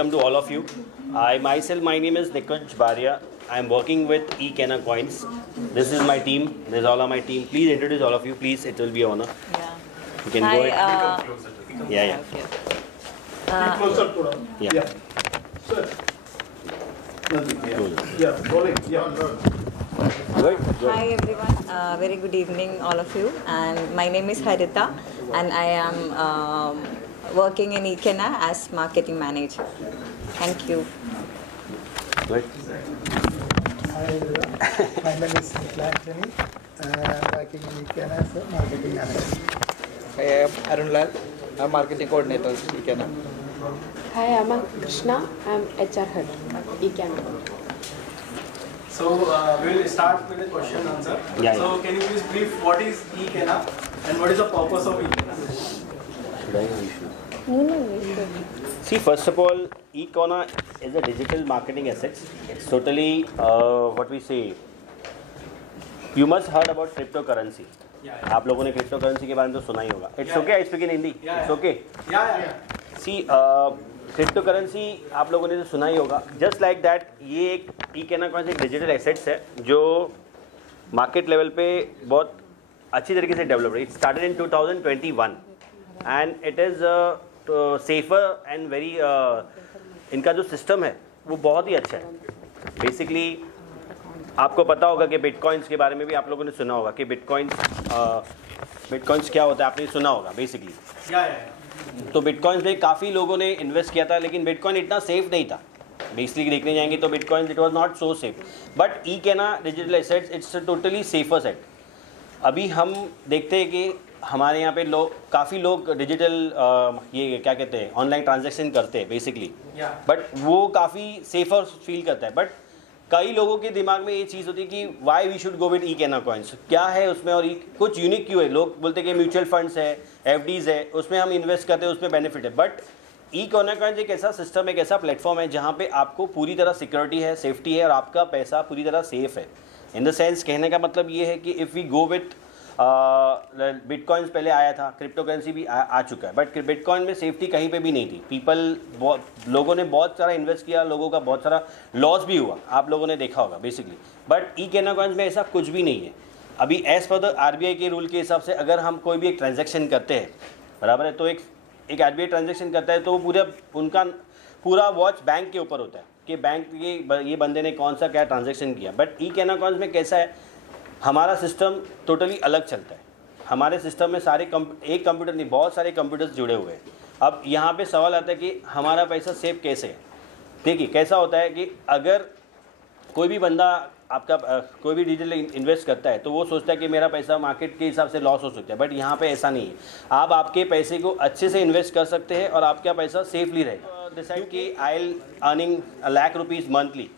welcome to all of you. My name is Nikunj Baria. I am working with eKenna Coins. This is my team. This is all of my team. Please introduce all of you. Please, it will be an honor. Yeah. You can Hi, go ahead. Yeah. Okay. Closer to them. Yeah. Sir. Nothing. Yeah. Rolling. Yeah. Good. Hi everyone. Very good evening, all of you. And my name is Harita, and I am working in eKenna as marketing manager. Thank you. Good. Hi everyone, my name is Anthony. I am working in eKenna as a marketing manager. I am Arun Lal. I am marketing coordinator at eKenna. Hi, I'm Krishna. I'm HR head, eKenna. So we will start with the question and answer. Yeah, So can you please brief what is eKenna and what is the purpose of eKenna? See, first of all, eKenna is a digital marketing assets. It's totally what we say. You must heard about cryptocurrency. आप लोगों ने cryptocurrency के बारे में तो सुना ही होगा. It's okay. I speak in Hindi. It's okay. Yeah. See, cryptocurrency आप लोगों ने तो सुना ही होगा. Just like that, ये एक eKenna Coins एक digital assets है जो market level पे बहुत अच्छी तरीके से developed है. It started in 2021 and it is safer and very इनका जो system है वो बहुत ही अच्छा है. Basically आपको पता होगा कि बिटकॉइंस के बारे में भी आप लोगों ने सुना होगा कि बिटकॉइंस क्या होता है, आपने सुना होगा बेसिकली. तो बिटकॉइंस में काफ़ी लोगों ने इन्वेस्ट किया था, लेकिन बिटकॉइन इतना सेफ नहीं था. बेसिकली देखने जाएंगे तो bitcoins it was not so safe, but eKenna digital assets it's totally safer set. अभी हम देखते हैं कि हमारे यहाँ पे काफ़ी लोग डिजिटल ये क्या कहते हैं ऑनलाइन ट्रांजेक्शन करते हैं बेसिकली, बट वो काफ़ी सेफर फील करता है. बट कई लोगों के दिमाग में ये चीज़ होती है कि why we should go with eKenna Coins, क्या है उसमें और कुछ यूनिक क्यों है. लोग बोलते हैं कि म्यूचुअल फंड्स है, FDs है, उसमें हम इन्वेस्ट करते हैं, उसमें बेनिफिट है. बट eKenna Coins एक ऐसा सिस्टम, एक ऐसा प्लेटफॉर्म है जहाँ पे आपको पूरी तरह सिक्योरिटी है, सेफ्टी है और आपका पैसा पूरी तरह सेफ है. इन द सेंस कहने का मतलब ये है कि if we go with bitcoins पहले आया था, क्रिप्टो करेंसी भी आ चुका है, बट बिटकॉइन में सेफ्टी कहीं पे भी नहीं थी. लोगों ने बहुत सारा इन्वेस्ट किया, लोगों का बहुत सारा लॉस भी हुआ, आप लोगों ने देखा होगा बेसिकली. बट eKenna Coins में ऐसा कुछ भी नहीं है. अभी एज पर द RBI के रूल के हिसाब से अगर हम कोई भी एक ट्रांजेक्शन करते हैं, बराबर है, तो एक RBI ट्रांजेक्शन करता है तो वो उनका पूरा वॉच बैंक के ऊपर होता है कि बैंक के ये बंदे ने कौन सा क्या ट्रांजेक्शन किया. बट eKenna Coins में कैसा है, हमारा सिस्टम टोटली अलग चलता है. हमारे सिस्टम में सारे एक कंप्यूटर नहीं, बहुत सारे कंप्यूटर्स जुड़े हुए हैं. अब यहाँ पे सवाल आता है कि हमारा पैसा सेफ कैसे है. देखिए कैसा होता है कि अगर कोई भी बंदा आपका कोई भी डिजिटल इन्वेस्ट करता है तो वो सोचता है कि मेरा पैसा मार्केट के हिसाब से लॉस हो सकता है. बट यहाँ पे ऐसा नहीं है. आप आपके पैसे को अच्छे से इन्वेस्ट कर सकते हैं और आपका पैसा सेफली रहेगा. डिसाइड कि I L earning ₹1,00,000 monthly,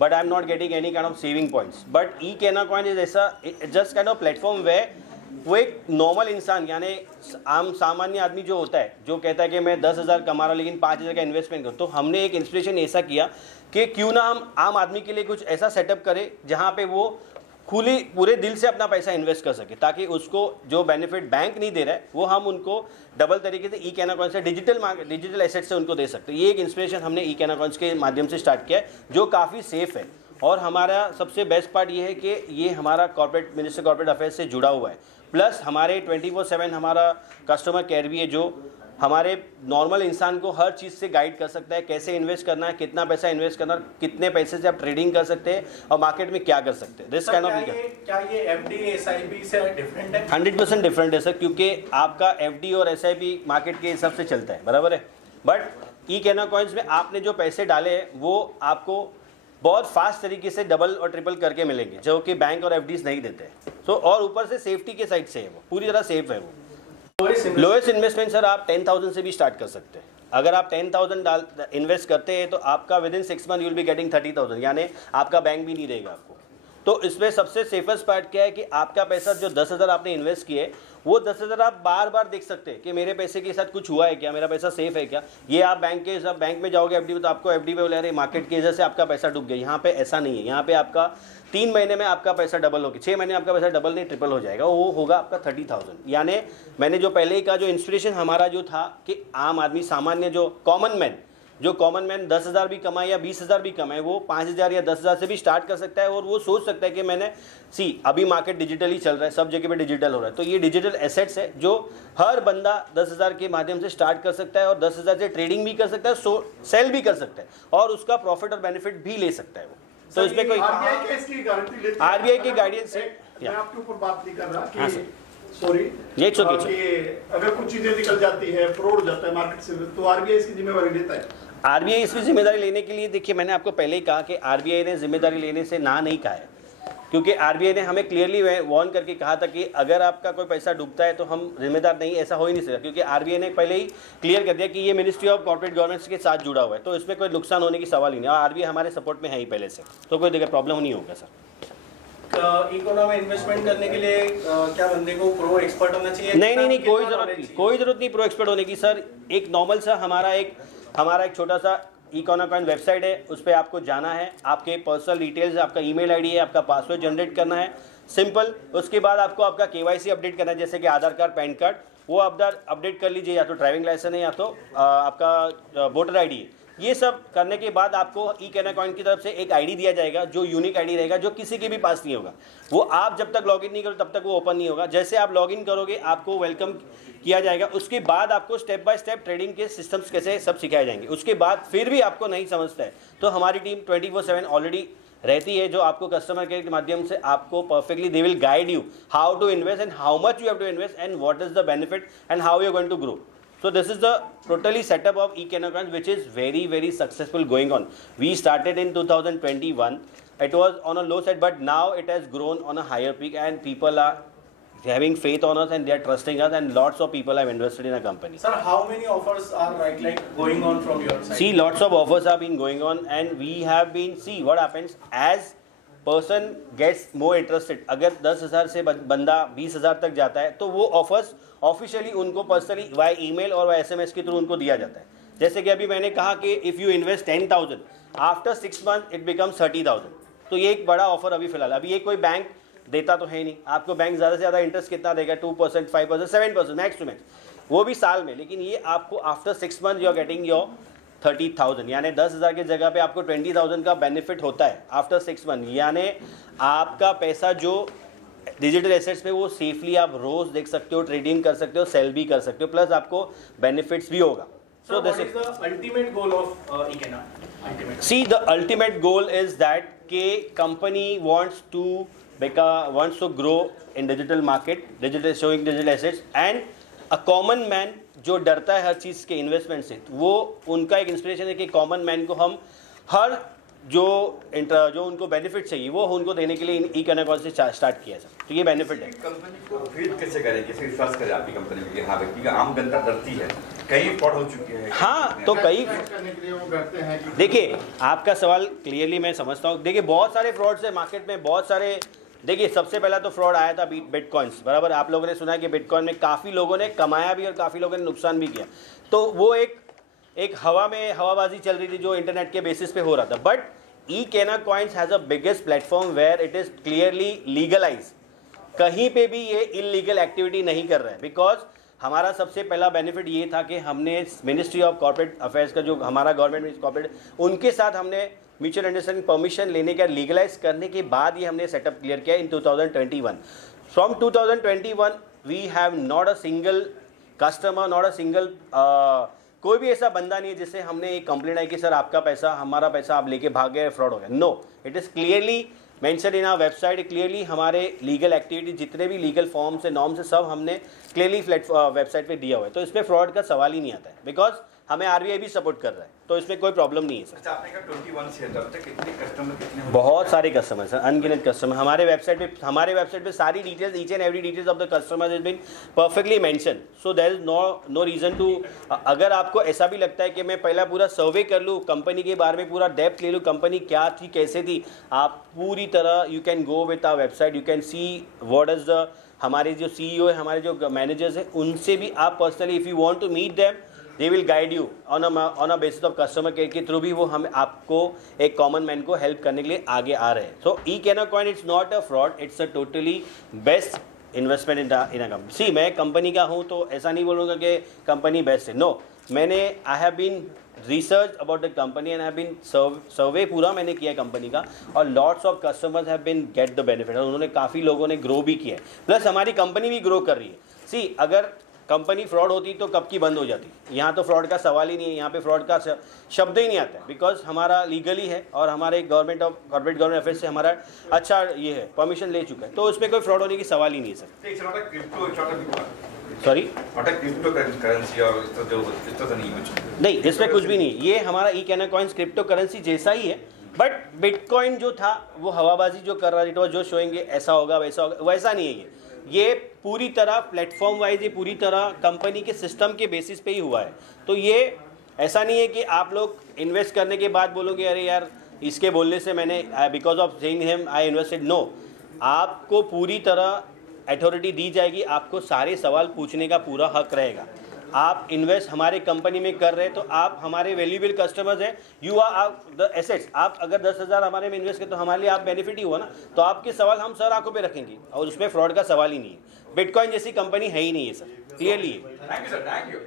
but I'm not getting any kind of saving points. But eKenna Coin is ऐसा just kind of platform where वो एक नॉर्मल इंसान यानी आम सामान्य आदमी जो होता है, जो कहता है कि मैं 10,000 कमा रहा हूँ लेकिन 5,000 का इन्वेस्टमेंट करूँ, तो हमने एक इंस्पिरेशन ऐसा किया कि क्यों ना हम आम आदमी के लिए कुछ ऐसा सेटअप करें जहाँ पे वो पूरे दिल से अपना पैसा इन्वेस्ट कर सके, ताकि उसको जो बेनिफिट बैंक नहीं दे रहा है वो हम उनको डबल तरीके से eKenna Coins से डिजिटल एसेट से उनको दे सकते हैं. ये एक इंस्पिरेशन हमने eKenna Coins के माध्यम से स्टार्ट किया है जो काफ़ी सेफ है. और हमारा सबसे बेस्ट पार्ट ये है कि ये हमारा मिनिस्टर कॉर्पोरेट अफेयर्स से जुड़ा हुआ है. प्लस हमारे 24/7 हमारा कस्टमर केयर भी है जो हमारे नॉर्मल इंसान को हर चीज़ से गाइड कर सकता है, कैसे इन्वेस्ट करना है, कितना पैसा इन्वेस्ट करना है, कितने पैसे से आप ट्रेडिंग कर सकते हैं और मार्केट में क्या कर सकते हैं. दिस काइंड ऑफ क्या ये FD SIP से डिफरेंट है? 100% डिफरेंट है सर, क्योंकि आपका FD और SIP मार्केट के हिसाब से चलता है, बराबर है. बट eKenna Coins में आपने जो पैसे डाले हैं वो आपको बहुत फास्ट तरीके से डबल और ट्रिपल करके मिलेंगे, जो कि बैंक और FDs नहीं देते हैं. सो और ऊपर से सेफ्टी के साइड से है, वो पूरी तरह सेफ है. वो लोएस्ट इन्वेस्टमेंट सर आप 10,000 से भी स्टार्ट कर सकते हैं. अगर आप 10,000 इन्वेस्ट करते हैं तो आपका with in 6 month you will be getting 30,000, यानी आपका बैंक भी नहीं देगा आपको. तो इसमें सबसे सेफेस्ट पार्ट क्या है कि आपका पैसा जो 10,000 आपने इन्वेस्ट किए वो 10,000 आप बार बार देख सकते हैं कि मेरे पैसे के साथ कुछ हुआ है क्या, मेरा पैसा सेफ है क्या. ये आप बैंक में जाओगे FD में तो आपको FD पे बोले अरे मार्केट की वजह से आपका पैसा डूब गया. यहाँ पे ऐसा नहीं है. यहाँ पे आपका 3 महीने में आपका पैसा डबल होगा, 6 महीने में आपका पैसा डबल नहीं ट्रिपल हो जाएगा. वो होगा आपका 30,000. यानी मैंने जो पहले ही कहा, जो इंस्पिरेशन हमारा जो था कि आम आदमी सामान्य जो कॉमन मैन जो कॉमन मैन 10,000 भी कमाए या 20,000 भी कमाए, वो 5,000 या 10,000 से भी स्टार्ट कर सकता है और वो सोच सकता है कि मैंने अभी मार्केट डिजिटली चल रहा है, सब जगह पे डिजिटल हो रहा है, तो ये डिजिटल एसेट्स है जो हर बंदा 10,000 के माध्यम से स्टार्ट कर सकता है और 10,000 से ट्रेडिंग भी कर सकता है, सेल भी कर सकता है और उसका प्रॉफिट और बेनिफिट भी ले सकता है वो। तो इसमें कोई आरबीआई की गाइडेंस है, मैं आपके ऊपर बात नहीं कर रहा हाँ कि सॉरी ये कि अगर कुछ चीजें निकल जाती है, फ्रॉड हो जाता है मार्केट से, तो आरबीआई इसकी जिम्मेदारी लेता है। आरबीआई इसकी जिम्मेदारी लेने के लिए, देखिए मैंने आपको पहले ही कहा कि आरबीआई ने जिम्मेदारी लेने से ना नहीं कहा है, क्योंकि आरबीआई ने हमें क्लियरली वार्न करके कहा था कि अगर आपका कोई पैसा डूबता है तो हम जिम्मेदार नहीं, ऐसा हो ही नहीं सकता, क्योंकि आरबीआई ने पहले ही क्लियर कर दिया कि ये मिनिस्ट्री ऑफ कॉर्पोरेट गवर्नेंस के साथ जुड़ा हुआ है, तो इसमें कोई नुकसान होने की सवाल ही नहीं, और आरबीआई हमारे सपोर्ट में है ही पहले से, तो कोई देखिए प्रॉब्लम नहीं होगा सर। इकोनॉमी में इन्वेस्टमेंट करने के लिए क्या बंदे को प्रो एक्सपर्ट होना चाहिए? नहीं, कोई जरूरत नहीं प्रो एक्सपर्ट होने की सर। एक नॉर्मल सा हमारा एक छोटा सा इकोनॉकॉइन वेबसाइट है, उस पर आपको जाना है, आपके पर्सनल डिटेल्स, आपका ईमेल आईडी है, आपका पासवर्ड जनरेट करना है, सिंपल। उसके बाद आपको आपका केवाईसी अपडेट करना है, जैसे कि आधार कार्ड, पैन कार्ड, वो अपडेट कर लीजिए, या तो ड्राइविंग लाइसेंस है या तो आपका वोटर आईडी है। ये सब करने के बाद आपको इकोनॉकॉइन की तरफ से एक आईडी दिया जाएगा जो यूनिक आईडी रहेगा, जो किसी के भी पास नहीं होगा। वो आप जब तक लॉगिन नहीं करो तब तक वो ओपन नहीं होगा। जैसे आप लॉगिन करोगे आपको वेलकम किया जाएगा, उसके बाद आपको स्टेप बाय स्टेप ट्रेडिंग के सिस्टम्स कैसे सब सिखाए जाएंगे। उसके बाद फिर भी आपको नहीं समझता है तो हमारी टीम 24/7 ऑलरेडी रहती है, जो आपको कस्टमर केयर के माध्यम से आपको perfectly they will guide you how to invest and how much you have to invest and what is the benefit and how you are going to grow. So this is the totally setup of eKennaCoins, which is very, very successful going on. We started in 2021. It was on a low side, but now it has grown on a higher peak, and people are having faith on us and they are trusting us, and lots of people have invested in a company. Sir, how many offers are like going on from your side? See, lots of offers have been going on, and we have been, see what happens as person gets more interested. अगर 10,000 से बंदा 20,000 तक जाता है तो वो offers officially उनको personally Y email और वाई एसएमएस के थ्रू उनको दिया जाता है। जैसे कि अभी मैंने कहा कि if you invest 10,000 after 6 month it becomes 30,000, तो ये एक बड़ा ऑफर अभी फिलहाल। अभी ये कोई बैंक देता तो है नहीं, आपको बैंक ज़्यादा से ज़्यादा इंटरेस्ट कितना देगा, 2%, 5%, 7% मैक्स टू मैक्स, वो भी साल में। लेकिन ये आपको after 6 month you are getting your 30,000, यानी 10,000 की जगह पे आपको 20,000 का बेनिफिट होता है आफ्टर 6 मंथ। यानी आपका पैसा जो डिजिटल एसेट्स में वो सेफली आप रोज देख सकते हो, ट्रेडिंग कर सकते हो, सेल भी कर सकते हो, प्लस आपको बेनिफिट्स भी होगा। So this is the ultimate goal of Ekenna. See, the ultimate goal is that के company wants to grow in digital market, showing digital assets, and a common man जो डरता है हर चीज़ के इन्वेस्टमेंट से, वो उनका एक इंस्पिरेशन है कि कॉमन मैन को हम हर जो उनको बेनिफिट चाहिए वो उनको देने के लिए इकोनॉकॉइन से स्टार्ट किया है। तो ये बेनिफिट है। कंपनी को खरीद कैसे करें, कैसे विश्वास करें आपकी कंपनी में? हाँ, व्यक्ति का आम जनता डरती है, कई फ्रॉड हो चुके हैं। हाँ, तो कई देखिए आपका सवाल क्लियरली मैं समझता हूँ। देखिए बहुत सारे फ्रॉड्स है मार्केट में, बहुत सारे। देखिए सबसे पहला तो फ्रॉड आया था बिटकॉइंस, बराबर। आप लोगों ने सुना कि बिटकॉइन में काफ़ी लोगों ने कमाया भी और काफ़ी लोगों ने नुकसान भी किया। तो वो एक हवाबाजी चल रही थी जो इंटरनेट के बेसिस पे हो रहा था। But eKennaCoins has a biggest platform where it is clearly legalise. कहीं पे भी ये इलीगल एक्टिविटी नहीं कर रहा है, बिकॉज हमारा सबसे पहला बेनिफिट ये था कि हमने मिनिस्ट्री ऑफ कॉर्पोरेट अफेयर्स का जो हमारा गवर्नमेंट कॉर्पोरेट, उनके साथ हमने म्यूचुअल अंडरस्टैंडिंग परमिशन लेने का, लीगलाइज करने के बाद ये हमने सेटअप क्लियर किया in 2021। From 2021 we have not a single customer, not a single कोई भी ऐसा बंदा नहीं है जिससे हमने एक कंप्लेंट आई कि सर आपका पैसा, हमारा पैसा आप लेके भाग गए, फ्रॉड हो गया। No, it is clearly mention in our website. Clearly हमारे लीगल एक्टिविटी जितने भी लीगल फॉर्म्स है, नॉर्म्स है, सब हमने क्लियरली वेबसाइट पे दिया हुआ है। तो इसमें फ्रॉड का सवाल ही नहीं आता है, बिकॉज हमें आरबीआई भी सपोर्ट कर रहा है, तो इसमें कोई प्रॉब्लम नहीं है सर। अच्छा, आपने कहा 21 से तब तक कितने कस्टमर, कितने? बहुत सारे कस्टमर सर, अनगिनत कस्टमर। हमारे वेबसाइट पे सारी details, each and every details of the customer is been perfectly mention. So there is no reason to, अगर आपको ऐसा भी लगता है कि मैं पहला पूरा सर्वे कर लूँ, कंपनी के बारे में पूरा डेप्थ ले लूँ, कंपनी क्या थी, कैसे थी, आप पूरी तरह you can go with our website, you can see what is the, हमारे जो CEO है, हमारे जो मैनेजर्स हैं, उनसे भी आप personally if you want to meet them, they will guide you on a basis of customer care के थ्रू भी वो हम आपको एक कॉमन मैन को हेल्प करने के लिए आगे आ रहे हैं। So eKennaCoin it's not a fraud, it's a totally best investment in a company. See, मैं कंपनी का हूँ तो ऐसा नहीं बोलूँगा कि कंपनी बेस्ट है। नो, मैंने I have been research about the company and have been survey पूरा मैंने किया है कंपनी का, और lots of customers have been get the benefit. उन्होंने काफ़ी लोगों ने ग्रो भी किया है, प्लस हमारी कंपनी भी ग्रो कर रही है। सी, अगर कंपनी फ्रॉड होती तो कब की बंद हो जाती। यहाँ तो फ्रॉड का सवाल ही नहीं है, यहाँ पे फ्रॉड का शब्द ही नहीं आता है, बिकॉज हमारा लीगली है और हमारे government of corporate government affairs से हमारा अच्छा ये है, परमिशन ले चुका है, तो उसमें कोई फ्रॉड होने की सवाल ही नहीं है सर। सॉरी, नहीं, इसमें कुछ भी नहीं, ये हमारा इकेना कॉइन्स क्रिप्टो करेंसी जैसा ही है, बट बिटकॉइन जो था वो हवाबाजी जो कर रहा है, जो शोएंगे ऐसा होगा वैसा होगा, वैसा नहीं है। ये पूरी तरह प्लेटफॉर्म वाइज, ये पूरी तरह कंपनी के सिस्टम के बेसिस पे ही हुआ है। तो ये ऐसा नहीं है कि आप लोग इन्वेस्ट करने के बाद बोलोगे अरे यार इसके बोलने से मैंने because of saying him I invested. No, आपको पूरी तरह अथॉरिटी दी जाएगी, आपको सारे सवाल पूछने का पूरा हक रहेगा। आप इन्वेस्ट हमारे कंपनी में कर रहे हैं तो आप हमारे वैल्यूएबल कस्टमर्स हैं, यू आर द एसेट्स। आप अगर 10,000 हमारे में इन्वेस्ट करें तो हमारे लिए आप बेनिफिट ही हुआ ना, तो आपके सवाल हम सर आंखों पे रखेंगे और उसमें फ्रॉड का सवाल ही नहीं है। बिटकॉइन जैसी कंपनी है ही नहीं है sir, clearly. Thank you sir, thank you.